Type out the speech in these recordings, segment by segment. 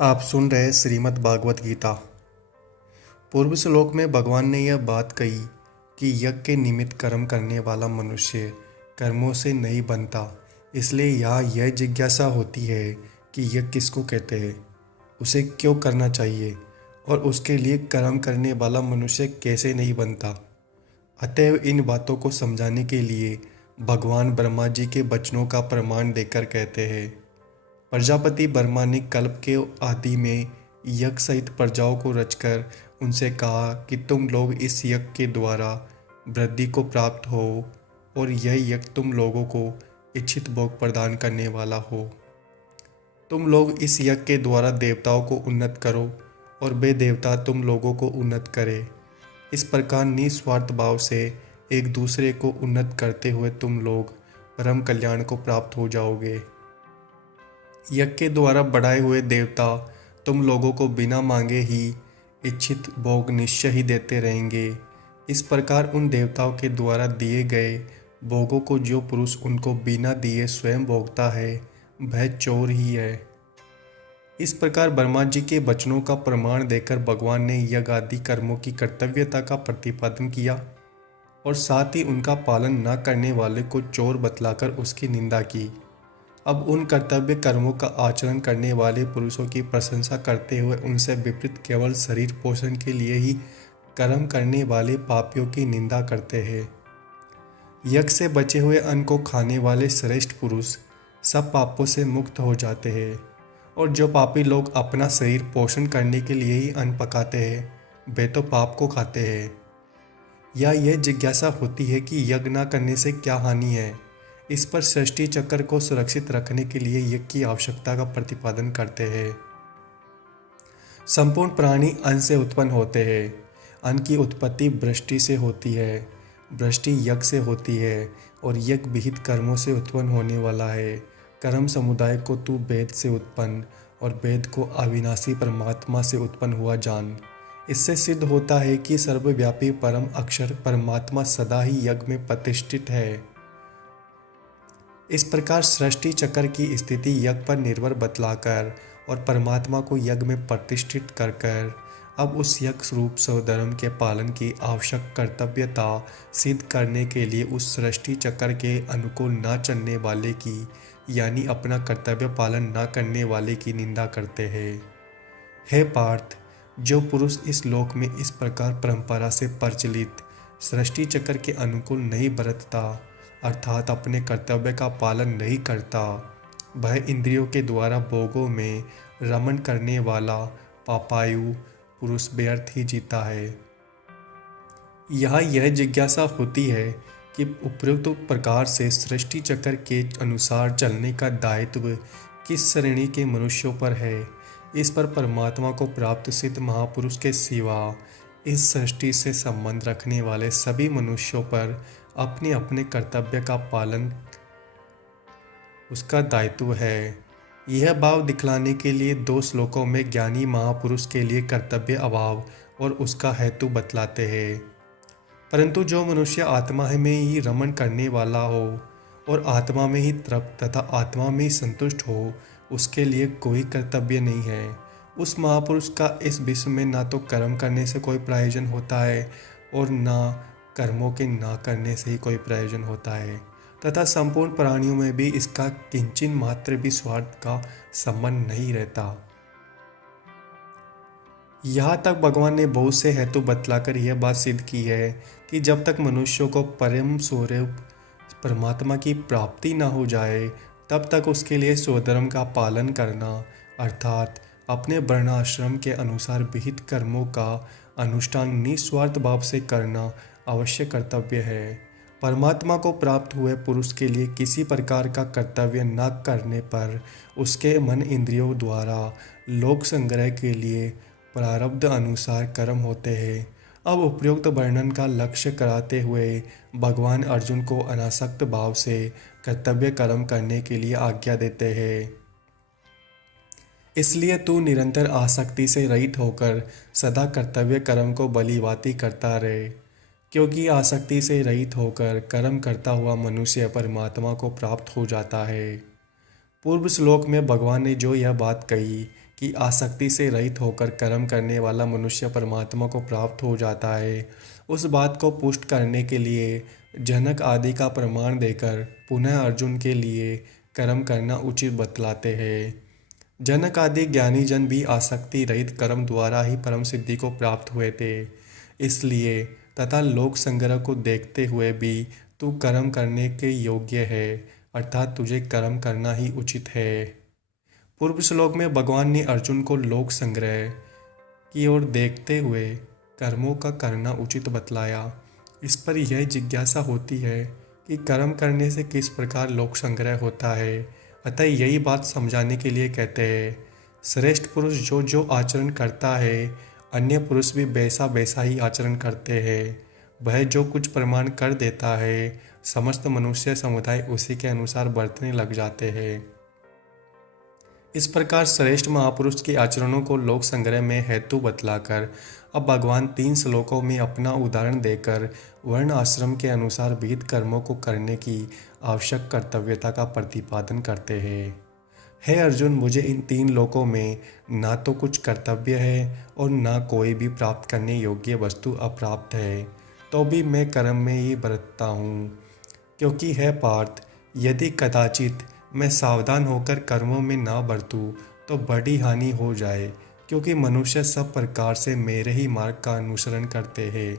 आप सुन रहे श्रीमद् भागवत गीता। पूर्व श्लोक में भगवान ने यह बात कही कि यज्ञ के निमित्त कर्म करने वाला मनुष्य कर्मों से नहीं बनता। इसलिए यहाँ यह जिज्ञासा होती है कि यज्ञ किसको कहते हैं, उसे क्यों करना चाहिए और उसके लिए कर्म करने वाला मनुष्य कैसे नहीं बनता। अतएव इन बातों को समझाने के लिए भगवान ब्रह्मा जी के वचनों का प्रमाण देकर कहते हैं। प्रजापति ब्रह्मा ने कल्प के आदि में यज्ञ सहित प्रजाओं को रचकर उनसे कहा कि तुम लोग इस यज्ञ के द्वारा वृद्धि को प्राप्त हो और यह यज्ञ तुम लोगों को इच्छित भोग प्रदान करने वाला हो। तुम लोग इस यज्ञ के द्वारा देवताओं को उन्नत करो और वे देवता तुम लोगों को उन्नत करें। इस प्रकार निस्वार्थ भाव से एक दूसरे को उन्नत करते हुए तुम लोग परम कल्याण को प्राप्त हो जाओगे। यज्ञ के द्वारा बढ़ाए हुए देवता तुम लोगों को बिना मांगे ही इच्छित भोग निश्चय ही देते रहेंगे। इस प्रकार उन देवताओं के द्वारा दिए गए भोगों को जो पुरुष उनको बिना दिए स्वयं भोगता है वह चोर ही है। इस प्रकार ब्रह्मा जी के वचनों का प्रमाण देकर भगवान ने यज्ञ आदि कर्मों की कर्तव्यता का प्रतिपादन किया और साथ ही उनका पालन न करने वाले को चोर बतलाकर उसकी निंदा की। अब उन कर्तव्य कर्मों का आचरण करने वाले पुरुषों की प्रशंसा करते हुए उनसे विपरीत केवल शरीर पोषण के लिए ही कर्म करने वाले पापियों की निंदा करते हैं। यज्ञ से बचे हुए अन्न को खाने वाले श्रेष्ठ पुरुष सब पापों से मुक्त हो जाते हैं और जो पापी लोग अपना शरीर पोषण करने के लिए ही अन्न पकाते हैं वे तो पाप को खाते हैं। या यह जिज्ञासा होती है कि यज्ञ न करने से क्या हानि है। इस पर सृष्टि चक्र को सुरक्षित रखने के लिए यज्ञ की आवश्यकता का प्रतिपादन करते हैं। संपूर्ण प्राणी अन्न से उत्पन्न होते हैं। अन्न की उत्पत्ति वृष्टि से होती है, वृष्टि यज्ञ से होती है और यज्ञ विहित कर्मों से उत्पन्न होने वाला है। कर्म समुदाय को तू वेद से उत्पन्न और वेद को अविनाशी परमात्मा से उत्पन्न हुआ जान। इससे सिद्ध होता है कि सर्वव्यापी परम अक्षर परमात्मा सदा ही यज्ञ में प्रतिष्ठित है। इस प्रकार सृष्टि चक्र की स्थिति यज्ञ पर निर्भर बतलाकर और परमात्मा को यज्ञ में प्रतिष्ठित कर कर अब उस यज्ञ रूप स्वधर्म के पालन की आवश्यक कर्तव्यता सिद्ध करने के लिए उस सृष्टि चक्र के अनुकूल न चलने वाले की यानी अपना कर्तव्य पालन न करने वाले की निंदा करते हैं। हे पार्थ, जो पुरुष इस लोक में इस प्रकार परंपरा से प्रचलित सृष्टि चक्र के अनुकूल नहीं बरतता अर्थात अपने कर्तव्य का पालन नहीं करता, वह इंद्रियों के द्वारा भोगों में रमण करने वाला पापायु पुरुष व्यर्थ ही जीता है। यहाँ यह जिज्ञासा होती है कि उपयुक्त प्रकार से सृष्टि चक्र के अनुसार चलने का दायित्व किस श्रेणी के मनुष्यों पर है। इस पर परमात्मा को प्राप्त सिद्ध महापुरुष के सिवा इस सृष्टि से संबंध रखने वाले सभी मनुष्यों पर अपने अपने कर्तव्य का पालन उसका दायित्व है। यह भाव दिखलाने के लिए दो श्लोकों में ज्ञानी महापुरुष के लिए कर्तव्य अभाव और उसका हेतु बतलाते हैं। परंतु जो मनुष्य आत्मा में ही रमण करने वाला हो और आत्मा में ही तृप्त तथा आत्मा में ही संतुष्ट हो उसके लिए कोई कर्तव्य नहीं है। उस महापुरुष का इस विश्व में ना तो कर्म करने से कोई प्रयोजन होता है और ना कर्मों के ना करने से ही कोई प्रयोजन होता है तथा संपूर्ण प्राणियों में भी इसका किंचित मात्र भी स्वार्थ का संबंध नहीं रहता। यहाँ तक भगवान ने बहुत से हेतु बतलाकर यह बात सिद्ध की है कि जब तक मनुष्यों को परम स्वरूप परमात्मा की प्राप्ति न हो जाए तब तक उसके लिए स्वधर्म का पालन करना अर्थात अपने वर्णाश्रम के अनुसार विहित कर्मों का अनुष्ठान निस्वार्थ भाव से करना अवश्य कर्तव्य है। परमात्मा को प्राप्त हुए पुरुष के लिए किसी प्रकार का कर्तव्य न करने पर उसके मन इंद्रियों द्वारा लोक संग्रह के लिए प्रारब्ध अनुसार कर्म होते हैं। अब उपयुक्त वर्णन का लक्ष्य कराते हुए भगवान अर्जुन को अनासक्त भाव से कर्तव्य कर्म करने के लिए आज्ञा देते हैं। इसलिए तू निरंतर आसक्ति से रहित होकर सदा कर्तव्य कर्म को भलीभांति करता रहे, क्योंकि आसक्ति से रहित होकर कर्म करता हुआ मनुष्य परमात्मा को प्राप्त हो जाता है। पूर्व श्लोक में भगवान ने जो यह बात कही कि आसक्ति से रहित होकर कर्म करने वाला मनुष्य परमात्मा को प्राप्त हो जाता है। उस बात को पुष्ट करने के लिए जनक आदि का प्रमाण देकर पुनः अर्जुन के लिए कर्म करना उचित बतलाते हैं। जनक आदि ज्ञानी जन भी आसक्ति रहित कर्म द्वारा ही परम सिद्धि को प्राप्त हुए थे। इसलिए तथा लोक संग्रह को देखते हुए भी तू कर्म करने के योग्य है, अर्थात तुझे कर्म करना ही उचित है। पूर्व श्लोक में भगवान ने अर्जुन को लोक संग्रह की ओर देखते हुए कर्मों का करना उचित बतलाया। इस पर यह जिज्ञासा होती है कि कर्म करने से किस प्रकार लोक संग्रह होता है। अतः यही बात समझाने के लिए कहते हैं, श्रेष्ठ पुरुष जो जो आचरण करता है अन्य पुरुष भी वैसा वैसा ही आचरण करते हैं। वह जो कुछ प्रमाण कर देता है समस्त मनुष्य समुदाय उसी के अनुसार बरतने लग जाते हैं। इस प्रकार श्रेष्ठ महापुरुष के आचरणों को लोक संग्रह में हेतु बतलाकर अब भगवान 3 श्लोकों में अपना उदाहरण देकर वर्ण आश्रम के अनुसार विहित कर्मों को करने की आवश्यक कर्तव्यता का प्रतिपादन करते हैं। हे अर्जुन, मुझे इन 3 लोकों में ना तो कुछ कर्तव्य है और ना कोई भी प्राप्त करने योग्य वस्तु अप्राप्त है, तो भी मैं कर्म में ही बरतता हूँ। क्योंकि है पार्थ, यदि कदाचित मैं सावधान होकर कर्मों में ना बरतूं तो बड़ी हानि हो जाए, क्योंकि मनुष्य सब प्रकार से मेरे ही मार्ग का अनुसरण करते हैं।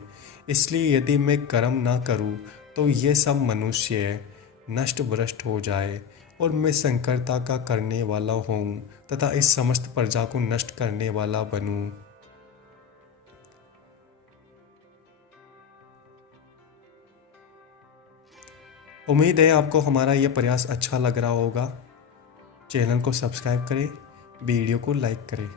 इसलिए यदि मैं कर्म ना करूं तो ये सब मनुष्य नष्ट भ्रष्ट हो जाए और मैं संकरता का करने वाला हूँ तथा इस समस्त प्रजा को नष्ट करने वाला बनूं। उम्मीद है आपको हमारा यह प्रयास अच्छा लग रहा होगा। चैनल को सब्सक्राइब करें, वीडियो को लाइक करें।